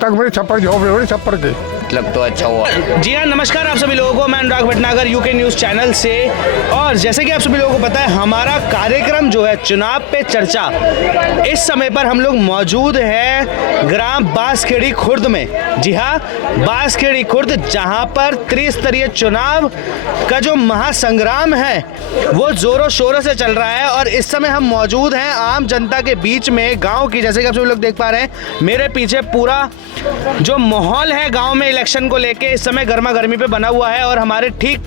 तक मेरी छप्पर झोपड़ी छप्पर के लग तो अच्छा हुआ। जी हाँ, नमस्कार आप सभी लोगों को, मैं अनुराग भटनागर यूके न्यूज़ चैनल से। और जैसे कि आप सभी लोगों को पता है, हमारा कार्यक्रम जो है चुनाव पे चर्चा, इस समय पर हम लोग मौजूद हैं ग्राम बांसखेड़ी खुर्द में। जी हाँ, बांसखेड़ी खुर्द, जहाँ पर त्रिस्तरीय चुनाव का जो महासंग्राम है वो जोरों शोरों से चल रहा है। और इस समय हम मौजूद हैं आम जनता के बीच में, गाँव की। जैसे कि आप सभी लोग देख पा रहे हैं, मेरे पीछे पूरा जो माहौल है गांव में इलेक्शन को लेके इस समय गर्मा गर्मी पे बना हुआ है। और हमारे ठीक,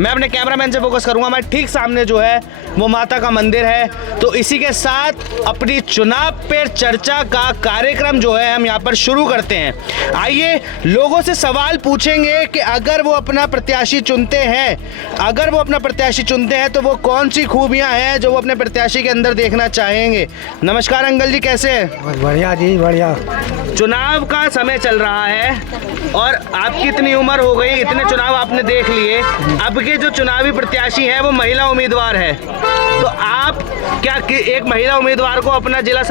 मैं अपने कैमरामैन से फोकस करूंगा, हमारे ठीक सामने जो है वो माता का मंदिर है। तो इसी के साथ अपनी चुनाव पे चर्चा का कार्यक्रम जो है हम यहाँ पर शुरू करते हैं। आइए लोगों से सवाल पूछेंगे कि अगर वो अपना प्रत्याशी चुनते हैं, तो वो कौन सी खूबियाँ हैं जो वो अपने प्रत्याशी के अंदर देखना चाहेंगे। नमस्कार अंकल जी, कैसे हैं? बढ़िया जी, बढ़िया। चुनाव का समय चल रहा है और आपकी इतनी उम्र हो गई, इतने चुनाव आपने देख लिए। अब के जो चुनावी प्रत्याशी हैं वो महिला उम्मीदवार है, तो आप क्या एक महिला उम्मीदवार को अपना जिला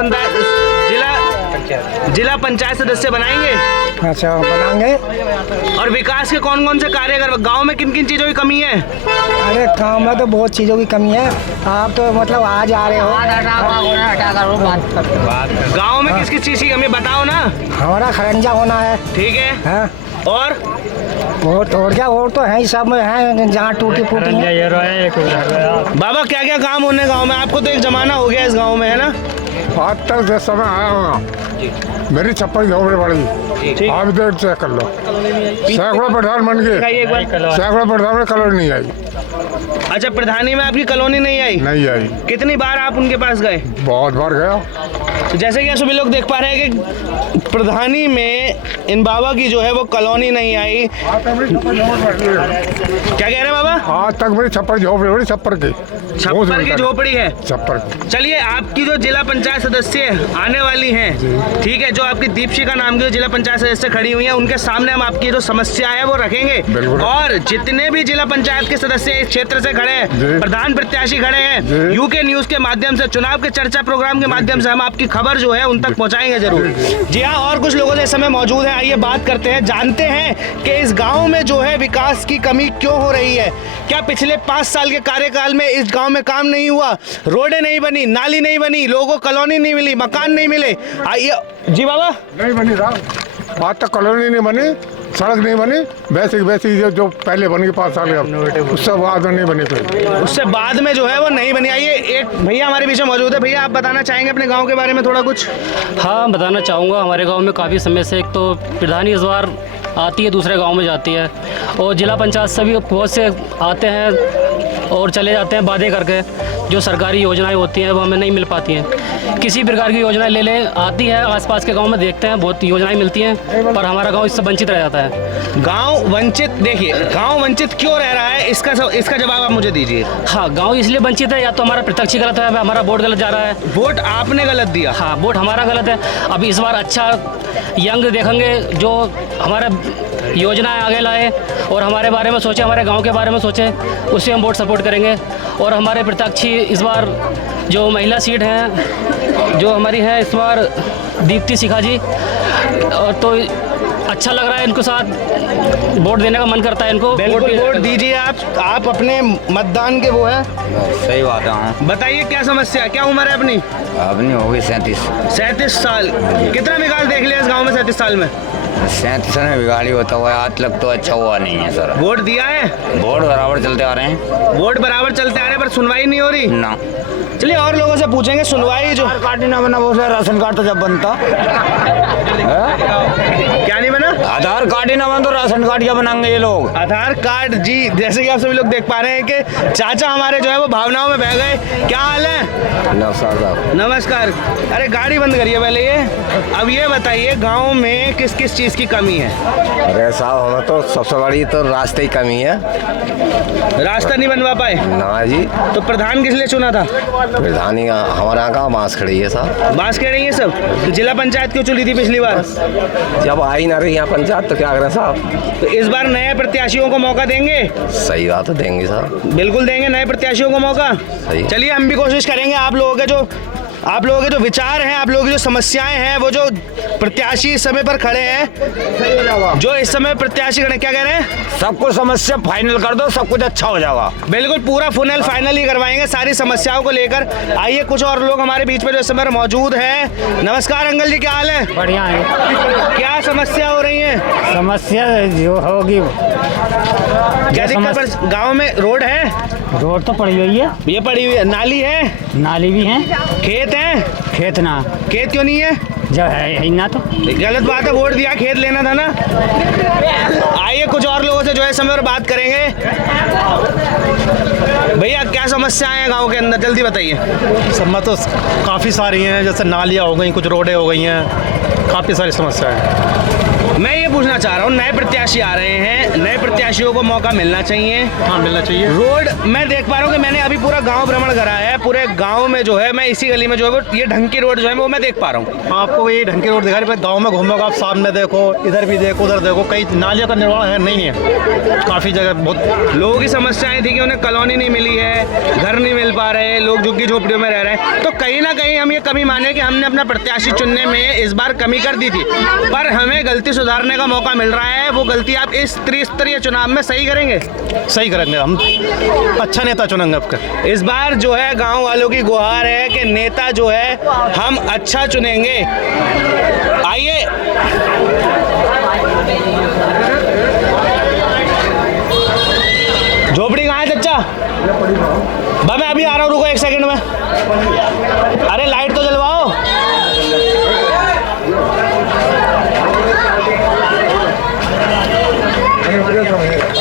पंचायत सदस्य बनाएंगे? अच्छा, बनाएंगे। और विकास के कौन कौन से कार्य कर, गाँव में किन किन चीज़ों की कमी है? अरे गाँव में तो बहुत चीज़ों की कमी है। आप तो मतलब आज आ रहे हो। गाँव में किस किस चीज़ की कमी बताओ ना। हमारा खरंजा होना है। ठीक है, हाँ? और क्या और तो है ही, सब में है जहाँ टूटी फूटी है। बाबा क्या क्या काम होने गांव में? आपको तो एक जमाना हो गया इस गांव में, है ना? आज तक जिस समय आया हूँ मेरी छप्पर झोपड़ी पड़ी, आप देख चेक कर लो। सैकड़ों प्रधान बन गए, सैकड़ों प्रधान में कलर नहीं आई। अच्छा, प्रधानी में आपकी कॉलोनी नहीं आई? कितनी बार आप उनके पास गए? बहुत बार गया। तो जैसे कि आप सभी लोग देख पा रहे हैं कि प्रधानी में इन बाबा की जो है वो कॉलोनी नहीं आई। क्या कह रहे हैं बाबा? आज तक मेरी छप्पर झोपड़ी पड़ी, छप्पर की झोपड़ी है। छप्पर। चलिए, आपकी जो जिला पंचायत सदस्य आने वाली हैं, ठीक है, जो आपकी दीपशिखा नाम की जो जिला पंचायत सदस्य खड़ी हुई हैं, उनके सामने हम आपकी जो समस्या है वो रखेंगे। और जितने भी जिला पंचायत के सदस्य इस क्षेत्र से खड़े हैं, प्रधान प्रत्याशी खड़े हैं, यूके न्यूज़ के माध्यम से, चुनाव के चर्चा प्रोग्राम के माध्यम से हम आपकी खबर जो है उन तक पहुंचाएंगे जरूर। जी हाँ, और कुछ लोगों से इस समय मौजूद हैं। आइए बात करते हैं, जानते हैं कि इस गांव में जो है विकास की कमी क्यों हो रही है। क्या पिछले 5 साल के कार्यकाल में इस गांव में काम नहीं हुआ? रोडें नहीं बनी, नाली नहीं बनी, लोगों को कॉलोनी नहीं मिली, मकान नहीं मिले? आइए जी बाबा। नहीं बनी साहब, आज तक कॉलोनी नहीं बनी, सड़क नहीं बनी। वैसी जो पहले बन गई 5 साल का, उससे बाद में नहीं बनी कोई। उससे बाद में जो है वो नहीं बनी। आइए, एक भैया हमारे पीछे मौजूद है। भैया, आप बताना चाहेंगे अपने गांव के बारे में थोड़ा कुछ? हाँ, बताना चाहूँगा। हमारे गांव में काफ़ी समय से, एक तो प्रधानी इस बार आती है, दूसरे गांव में जाती है, और जिला पंचायत से भी बहुत से आते हैं और चले जाते हैं वादे करके। जो सरकारी योजनाएं होती हैं वो हमें नहीं मिल पाती हैं। किसी प्रकार की योजनाएं ले लें, आती है, आसपास के गांव में देखते हैं बहुत योजनाएं मिलती हैं, पर हमारा गांव इससे वंचित रह जाता है। गांव वंचित, देखिए गांव वंचित क्यों रह रहा है, इसका जवाब आप मुझे दीजिए। हाँ, गाँव इसलिए वंचित है, या तो हमारा प्रत्यक्ष गलत है, हमारा वोट गलत जा रहा है। वोट आपने गलत दिया? हाँ, वोट हमारा गलत है। अब इस बार अच्छा यंग देखेंगे जो हमारा योजनाएं आगे लाए और हमारे बारे में सोचे, हमारे गांव के बारे में सोचे, उससे हम वोट सपोर्ट करेंगे। और हमारे प्रत्याशी इस बार जो महिला सीट हैं जो हमारी है इस बार दीप्ति शिखा जी, और तो अच्छा लग रहा है, इनको साथ वोट देने का मन करता है इनको। बिल्कुल वोट दीजिए आप अपने मतदान के वो है। सही बात है। बताइए क्या समस्या है, क्या उम्र है अपनी? अपनी हो गई 37 साल। कितना विकास देख लिया इस गांव में 37 साल में? 37 में बिगाड़ी होता हुआ आज तक तो अच्छा हुआ नहीं है सर। वोट दिया है? वोट बराबर चलते आ रहे हैं, पर सुनवाई नहीं हो रही ना। चलिए और लोगों से पूछेंगे। सुनवाई जो कार्ड ही ना बना, वो राशन कार्ड तो जब बनता क्या नहीं बना? आधार कार्ड ही ना बना तो राशन कार्ड क्या बनाएंगे ये लोग? आधार कार्ड जी, जैसे कि आप सभी लोग देख पा रहे हैं कि चाचा हमारे जो है वो भावनाओं में बह गए। क्या हाल है? नमस्कार। अरे गाड़ी बंद करिए पहले ये। अब ये बताइए गाँव में किस किस चीज की कमी है? अरे साहब, हमें तो सबसे बड़ी तो रास्ते की कमी है। रास्ता नहीं बनवा पाए ना जी। तो प्रधान किस लिए चुना था? प्रधानी हमारे यहाँ का बांसखेड़ी है साहब। बांसखेड़ी है सब। तो जिला पंचायत क्यों चुनी थी पिछली बार? जब आई ना रही यहाँ पंचायत तो क्या करें साहब। तो इस बार नए प्रत्याशियों को मौका देंगे? सही बात है, देंगे साहब, बिल्कुल देंगे नए प्रत्याशियों को मौका। सही। चलिए हम भी कोशिश करेंगे आप लोगों के जो आप लोगों के जो विचार हैं, आप लोगों की जो समस्याएं हैं, वो जो प्रत्याशी इस समय पर खड़े हैं, जो इस समय प्रत्याशी खड़े, क्या कह रहे हैं? सबको समस्या फाइनल कर दो, सब कुछ अच्छा हो जाएगा। बिल्कुल पूरा फाइनल ही करवाएंगे सारी समस्याओं को लेकर। आइए कुछ और लोग हमारे बीच में जो इस समय मौजूद हैं। नमस्कार अंकल जी, क्या हाल है? बढ़िया है। क्या समस्या हो रही है? समस्या जो होगी क्या दिक्कत? गांव में रोड है? रोड तो पड़ी हुई है, ये पड़ी हुई है। नाली है? नाली भी है। खेत है? खेत ना, खेत क्यों नहीं है? जो है ही ना, तो गलत बात है, वोट दिया, खेत लेना था ना। आइए कुछ और लोगों से जो है समय पर बात करेंगे। भैया क्या समस्याएं हैं गांव के अंदर, जल्दी बताइए। समस्या तो काफ़ी सारी हैं, जैसे नालियाँ हो गई, कुछ रोडें हो गई हैं, काफ़ी सारी समस्याएं हैं। मैं ये पूछना चाह रहा हूँ, नए प्रत्याशी आ रहे हैं, नए प्रत्याशियों को मौका मिलना चाहिए। हाँ, मिलना चाहिए। रोड मैं देख पा रहा हूँ कि मैंने अभी पूरा गांव भ्रमण करा है, पूरे गांव में जो है मैं इसी गली में जो है वो ये ढंग की रोड जो है वो मैं देख पा रहा हूँ। आपको ये ढंग की रोड दिखा रही है, गाँव में घूमोगे आप, सामने देखो, इधर भी देखो, उधर देखो, कई नालियों का निर्माण है नहीं है, काफ़ी जगह बहुत लोगों की समस्याएं थी कि उन्हें कॉलोनी नहीं मिली है, घर नहीं मिल पा रहे, लोग झुग्गी झोपड़ियों में रह रहे हैं। तो कहीं ना कहीं हम ये कमी माने कि हमने अपना प्रत्याशी चुनने में इस बार कमी कर दी थी, पर हमें गलती सुधारने का मौका मिल रहा है। वो गलती आप इस त्रिस्तरीय चुनाव में सही करेंगे? सही करेंगे हम, अच्छा नेता चुनेंगे आपका। इस बार जो है गांव वालों की गुहार है कि नेता जो है हम अच्छा चुनेंगे। आइए झोपड़ी कहाँ है चच्चा? मैं अभी आ रहा हूँ, रुको 1 सेकंड में। अरे लाइट तो जलवाओ।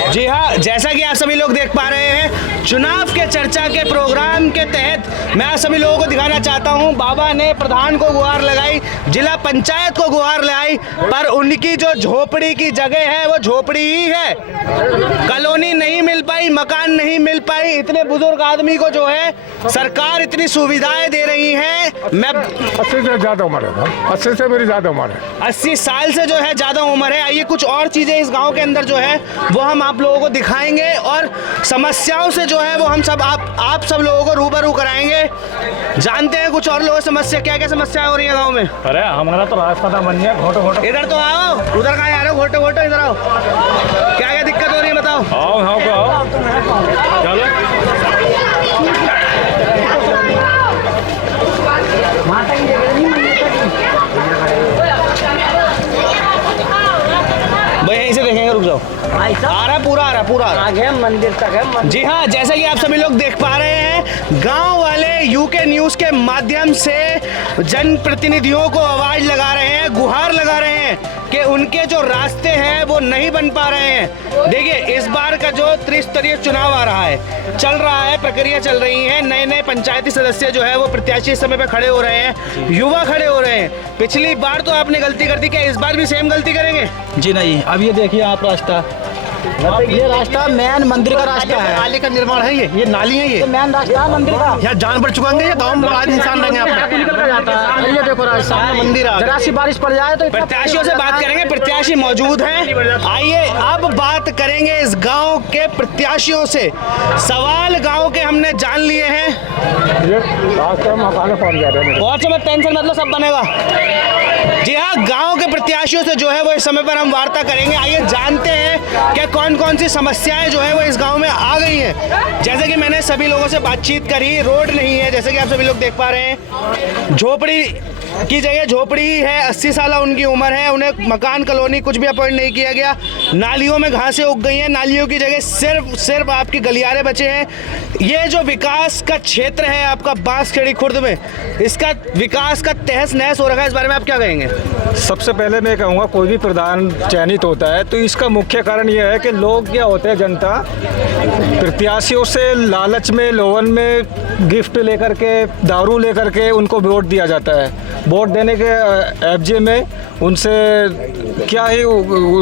जी हाँ, जैसा कि आप सभी लोग देख पा रहे हैं, चुनाव के चर्चा के प्रोग्राम के तहत मैं आप सभी लोगों को दिखाना चाहता हूं, बाबा ने प्रधान को गुहार लगाई, जिला पंचायत को गुहार लगाई, पर उनकी जो झोपड़ी की जगह है वो झोपड़ी ही है। कॉलोनी नहीं मिल पाई, मकान नहीं मिल पाई। इतने बुजुर्ग आदमी को जो है सरकार इतनी सुविधाएं दे रही है। मैं 80 से ज़्यादा उम्र है, 80 से मेरी ज़्यादा उम्र है, 80 साल से जो है ज़्यादा उम्र है। आइए कुछ और चीज़ें इस गांव के अंदर जो है वो हम आप लोगों को दिखाएंगे और समस्याओं से जो है वो हम सब आप सब लोगों को रूबरू कराएंगे। जानते हैं कुछ और लोगों समस्या, क्या क्या समस्या हो रही है गांव में? अरे हमारा तो रास्ता ना बन गया, घोटो घोटो। इधर तो आओ, उधर कहाँ आ रहे हो? घोटो घोटो इधर आओ। क्या क्या दिक्कत हो रही है बताओ। आओ चलो। भाई यहीं से देखेंगे, रुक जाओ। आ रहा पूरा आगे मंदिर तक है। जी हाँ, जैसा कि आप सभी लोग देख पा रहे हैं, गांव वाले यूके न्यूज़ के माध्यम से जनप्रतिनिधियों को आवाज लगा रहे हैं, गुहार लगा रहे हैं कि उनके जो रास्ते हैं वो नहीं बन पा रहे हैं। देखिए इस बार का जो त्रिस्तरीय चुनाव आ रहा है, चल रहा है, प्रक्रिया चल रही है, नए पंचायती सदस्य जो है वो प्रत्याशी इस समय पे खड़े हो रहे हैं, युवा खड़े हो रहे हैं। पिछली बार तो आपने गलती कर दी, क्या इस बार भी सेम गलती करेंगे? जी नहीं, अब ये देखिए आप रास्ता, ये रास्ता मेन मंदिर का रास्ता है। नाली का निर्माण है, ये नाली है, ये मेन रास्ता है मंदिर का। यहाँ जानवर चुकाएंगे, ये गाँव में आज इंसान रहेंगे आप। निकल कर जाता है। ये देखो रास्ता, मंदिर आ जरा सी बारिश पड़ जाए तो प्रत्याशियों से बात करेंगे, प्रत्याशी मौजूद हैं। आइए अब बात करेंगे इस गांव के प्रत्याशियों से। सवाल गांव के हमने जान लिए हैं। ये रास्ते में मकान पड़ जा रहे हैं। बहुत समय टेंशन मतलब सब बनेगा। जी हाँ, गांव के प्रत्याशियों से जो है वो इस समय पर हम वार्ता करेंगे। आइए जानते हैं कि कौन कौन सी समस्याएं जो है वो इस गांव में आ गई हैं। जैसे कि मैंने सभी लोगों से बातचीत करी, रोड नहीं है, जैसे कि आप सभी लोग देख पा रहे हैं, झोपड़ी की जगह झोपड़ी ही है, 80 साल उनकी उम्र है, उन्हें मकान कॉलोनी कुछ भी अपॉइंट नहीं किया गया। नालियों में घासें उग गई हैं, नालियों की जगह सिर्फ आपकी गलियारे बचे हैं। ये जो विकास का क्षेत्र है आपका बांसखेड़ी खुर्द में, इसका विकास का तहस नहस हो रखा है, इस बारे में आप क्या कहेंगे? सबसे पहले मैं कहूँगा, कोई भी प्रधान चयनित होता है तो इसका मुख्य कारण यह है कि लोग क्या होते हैं, जनता प्रत्याशियों से लालच में, लोभन में गिफ्ट लेकर के, दारू लेकर के उनको वोट दिया जाता है। वोट देने के एवज में उनसे क्या ही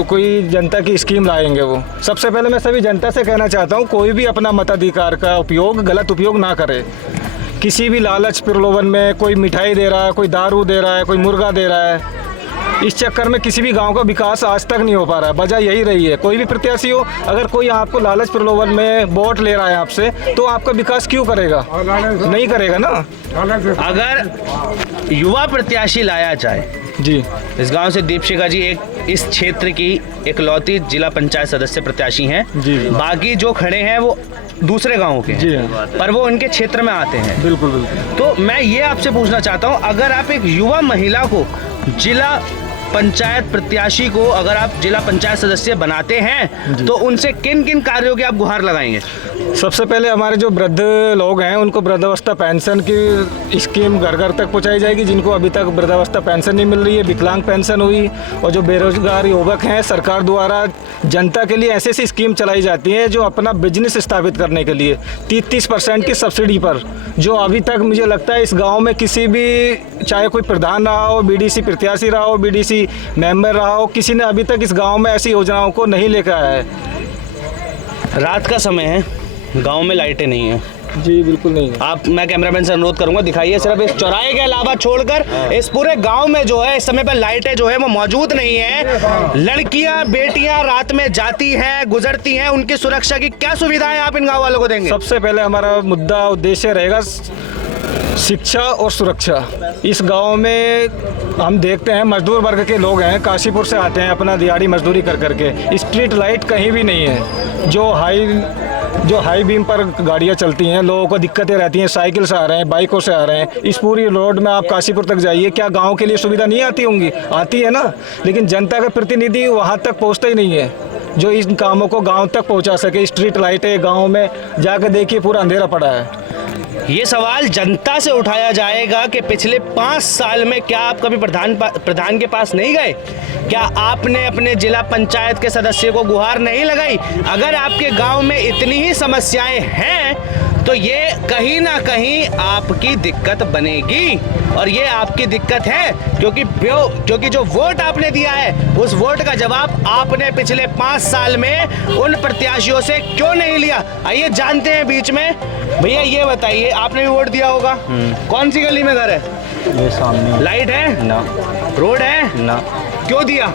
कोई जनता की स्कीम लाएंगे वो। सबसे पहले मैं सभी जनता से कहना चाहता हूँ, कोई भी अपना मताधिकार का उपयोग, गलत उपयोग ना करे। किसी भी लालच प्रलोभन में कोई मिठाई दे रहा है, कोई दारू दे रहा है, कोई मुर्गा दे रहा है, इस चक्कर में किसी भी गांव का विकास आज तक नहीं हो पा रहा है। वजह यही रही है, कोई भी प्रत्याशी हो, अगर कोई आपको लालच प्रलोभन में वोट ले रहा है आपसे, तो आपका विकास क्यों करेगा? नहीं करेगा ना। अगर युवा प्रत्याशी लाया जाए जी, इस गांव से दीपशिखा जी एक इस क्षेत्र की इकलौती जिला पंचायत सदस्य प्रत्याशी हैं। जी। बाकी जो खड़े हैं वो दूसरे गांवों के जी हैं, पर वो उनके क्षेत्र में आते हैं। बिल्कुल बिल्कुल। तो मैं ये आपसे पूछना चाहता हूँ, अगर आप एक युवा महिला को जिला पंचायत प्रत्याशी को अगर आप जिला पंचायत सदस्य बनाते हैं, तो उनसे किन किन कार्यों की आप गुहार लगाएंगे? सबसे पहले हमारे जो वृद्ध लोग हैं उनको वृद्धावस्था पेंशन की स्कीम घर घर तक पहुंचाई जाएगी, जिनको अभी तक वृद्धावस्था पेंशन नहीं मिल रही है, विकलांग पेंशन हुई। और जो बेरोजगार युवक हैं, सरकार द्वारा जनता के लिए ऐसी ऐसी स्कीम चलाई जाती है जो अपना बिजनेस स्थापित करने के लिए 30% की सब्सिडी पर, जो अभी तक मुझे लगता है इस गाँव में किसी भी, चाहे कोई प्रधान रहा हो, BDC प्रत्याशी रहा हो, BDC मेंबर रहा हो, किसी ने अभी तक इस गांव में ऐसी योजनाओं को नहीं लेकर आया है। रात का समय है, गांव में लाइटें नहीं है। जी बिल्कुल नहीं है। आप, मैं कैमरामैन से अनुरोध करूंगा, दिखाइए सिर्फ इस चौराहे के अलावा छोड़कर इस पूरे गांव में जो है इस समय पर लाइटें जो है वो मौजूद नहीं है। लड़कियां बेटियां रात में जाती हैं, गुजरती हैं, उनकी सुरक्षा की क्या सुविधाएं आप इन गाँव वालों को देंगे? सबसे पहले हमारा मुद्दा उद्देश्य रहेगा शिक्षा और सुरक्षा। इस गांव में हम देखते हैं मजदूर वर्ग के लोग हैं, काशीपुर से आते हैं अपना दिहाड़ी मजदूरी कर करके। स्ट्रीट लाइट कहीं भी नहीं है, जो हाई बीम पर गाड़ियां चलती हैं, लोगों को दिक्कतें रहती हैं, साइकिल से आ रहे हैं, बाइकों से आ रहे हैं। इस पूरी रोड में आप काशीपुर तक जाइए, क्या गांव के लिए सुविधा नहीं आती होंगी? आती है ना, लेकिन जनता का प्रतिनिधि वहां तक पहुंचता ही नहीं है जो इन कामों को गांव तक पहुंचा सके। स्ट्रीट लाइटें गांव में जाकर देखिए पूरा अंधेरा पड़ा है। ये सवाल जनता से उठाया जाएगा कि पिछले 5 साल में क्या आप कभी प्रधान के पास नहीं गए? क्या आपने अपने जिला पंचायत के सदस्य को गुहार नहीं लगाई? अगर आपके गांव में इतनी ही समस्याएं हैं तो ये कहीं ना कहीं आपकी दिक्कत बनेगी, और ये आपकी दिक्कत है क्योंकि जो वोट आपने दिया है उस वोट का जवाब आपने पिछले 5 साल में उन प्रत्याशियों से क्यों नहीं लिया। आइए जानते हैं बीच में। भैया ये बताइए, आपने भी वोट दिया होगा, कौन सी गली में घर है? ये सामने। लाइट है ना। रोड है ना। क्यों दिया?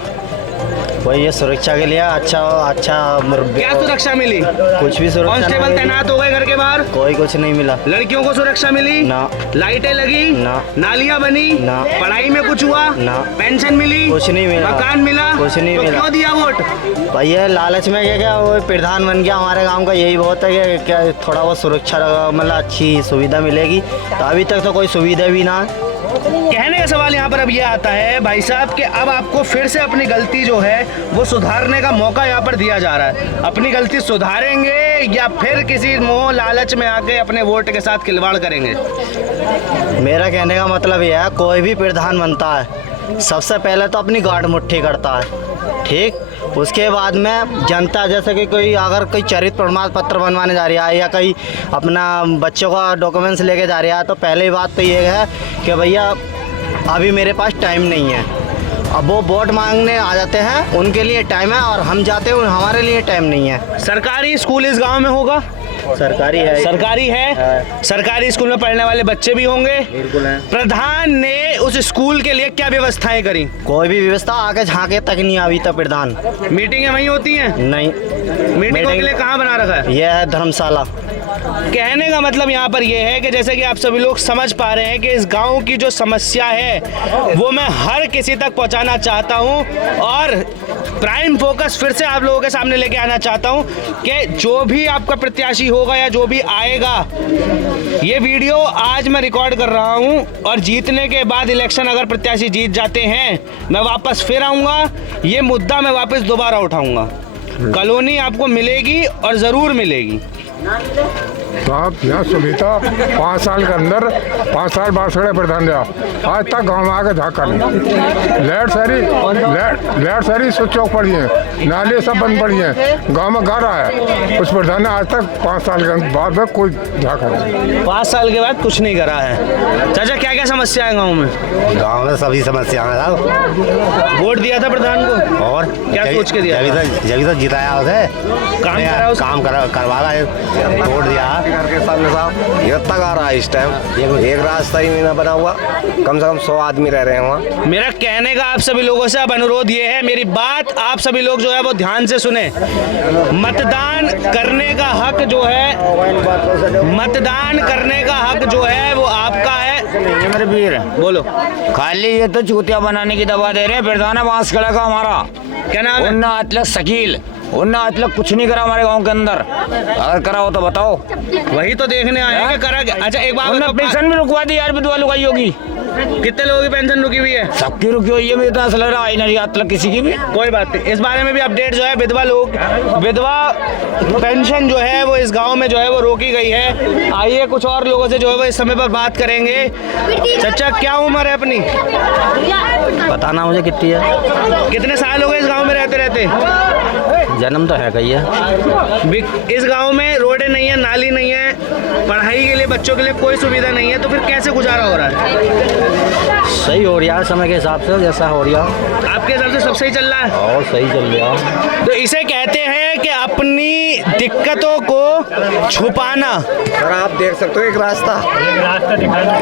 वही ये सुरक्षा के लिए। अच्छा क्या सुरक्षा मिली? कुछ भी सुरक्षा। कांस्टेबल तैनात हो गए घर के बाहर? कोई कुछ नहीं मिला। लड़कियों को सुरक्षा मिली? ना। लाइटें लगी? ना। नालियां बनी? ना। पढ़ाई में कुछ हुआ? ना। पेंशन मिली? कुछ नहीं मिला। मकान मिला? कुछ नहीं तो मिला। क्यों दिया वोट? भाई ये लालच में क्या वो प्रधान बन गया हमारे गांव का, यही बहुत है कि क्या थोड़ा बहुत सुरक्षा मतलब अच्छी सुविधा मिलेगी। तो अभी तक तो कोई सुविधा भी ना है। कहने का सवाल यहाँ पर अब ये आता है भाई साहब कि अब आपको फिर से अपनी गलती जो है वो सुधारने का मौका यहाँ पर दिया जा रहा है। अपनी गलती सुधारेंगे या फिर किसी मोह लालच में आके अपने वोट के साथ खिलवाड़ करेंगे? मेरा कहने का मतलब यह है, कोई भी प्रधान बनता है सबसे पहले तो अपनी गांठ मुट्ठी करता है, ठीक। उसके बाद में जनता, जैसे कि कोई अगर कोई चरित्र प्रमाण पत्र बनवाने जा रहा है या कहीं अपना बच्चों का डॉक्यूमेंट्स लेके जा रहा है, तो पहली बात तो ये है कि भैया अभी मेरे पास टाइम नहीं है। अब वो वोट मांगने आ जाते हैं, उनके लिए टाइम है, और हम जाते हैं हमारे लिए टाइम नहीं है। सरकारी स्कूल इस गांव में होगा? सरकारी है। सरकारी है। सरकारी स्कूल में पढ़ने वाले बच्चे भी होंगे? बिल्कुल है। प्रधान ने उस स्कूल के लिए क्या व्यवस्थाएं करी? कोई भी व्यवस्था आगे झांके तक नहीं अभी तक प्रधान। मीटिंगें वहीं होती हैं? नहीं। मीटिंगों के लिए कहाँ बना रखा है? यह है धर्मशाला। कहने का मतलब यहाँ पर यह है कि जैसे कि आप सभी लोग समझ पा रहे हैं कि इस गांव की जो समस्या है वो मैं हर किसी तक पहुँचाना चाहता हूँ, और प्राइम फोकस फिर से आप लोगों के सामने लेके आना चाहता हूँ कि जो भी आपका प्रत्याशी होगा या जो भी आएगा, ये वीडियो आज मैं रिकॉर्ड कर रहा हूँ, और जीतने के बाद इलेक्शन अगर प्रत्याशी जीत जाते हैं मैं वापस फिर आऊँगा, ये मुद्दा मैं वापस दोबारा उठाऊँगा। कॉलोनी आपको मिलेगी और ज़रूर मिलेगी। साहब यहाँ सुविधा 5 साल के अंदर 5 साल बाद सड़े प्रधान दिया, आज तक गाँव में आके झाँका नहीं। लाइट सारी स्विच ऑफ पड़ी है, नाली सब बंद पड़ी हैं, गांव में गा रहा है। उस प्रधान ने आज तक 5 साल के बाद में कोई झाँका नहीं। 5 साल के बाद कुछ नहीं करा है। चाचा क्या क्या समस्या है गाँव में? गांव में सभी समस्या है। वोट दिया था प्रधान को, और क्या सोच के दिया? जब तो जिताया उसे, काम करवा रहा है, वोट दिया। घर के सामने साहब ये तक आ रहा है इस टाइम, एक रास्ता ही नहीं ना बना हुआ, कम से कम 100 आदमी रह रहे हैं वहाँ। मेरा कहने का आप सभी लोगों से अब अनुरोध ये है, मेरी बात आप सभी लोग जो है वो ध्यान से सुने। मतदान करने का हक जो है, मतदान करने का हक जो है वो आपका है। मेरे वीर बोलो। खाली ये तो चूतिया बनाने की दवा दे रहे हैं। प्रधान है बांस खड़ा का हमारा, क्या नाम है? उन्ना अतलक शकील, उन्ना अतलक कुछ नहीं करा हमारे गांव के अंदर। अगर करा हो तो बताओ। वही तो देखने आए हैं कि करा क्या? अच्छा एक बात बताओ, पेंशन भी रुकवा दी यार, विधवा लुगाई होगी। कितने लोगों की पेंशन रुकी हुई है? सबकी रुकी हुई है, मुझे तो ऐसा लग रहा है नहीं अतलक किसी की भी। कोई बात नहीं, इस बारे में भी अपडेट जो है, विधवा पेंशन जो है वो इस गांव में जो है वो रोकी गई है। आइए कुछ और लोगों से जो है वो इस समय पर बात करेंगे। चाचा क्या उम्र है अपनी? बताना मुझे कितनी है। कितने साल हो गए इस गांव में रहते रहते? जन्म तो है कही है। इस गांव में रोडें नहीं है, नाली नहीं है, पढ़ाई के लिए बच्चों के लिए कोई सुविधा नहीं है, तो फिर कैसे गुजारा हो रहा है? सही हो रहा है समय के हिसाब से, जैसा हो रहा है आपके हिसाब से सब सही चल रहा है? और सही चल रहा है। तो इसे कहते हैं कि अपनी दिक्कतों को छुपाना। सर आप देख सकते हो एक रास्ता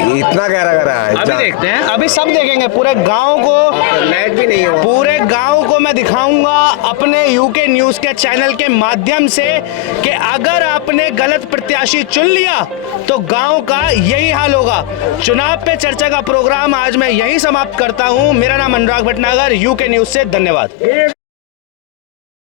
इतना गहरा है। अभी देखते हैं, अभी सब देखेंगे पूरे गांव को, लाइट भी नहीं है, पूरे गांव को मैं दिखाऊंगा अपने यूके न्यूज के चैनल के माध्यम से कि अगर आपने गलत प्रत्याशी चुन लिया तो गांव का यही हाल होगा। चुनाव पे चर्चा का प्रोग्राम आज मैं यहीं समाप्त करता हूं। मेरा नाम अनुराग भटनागर, यूके न्यूज से, धन्यवाद।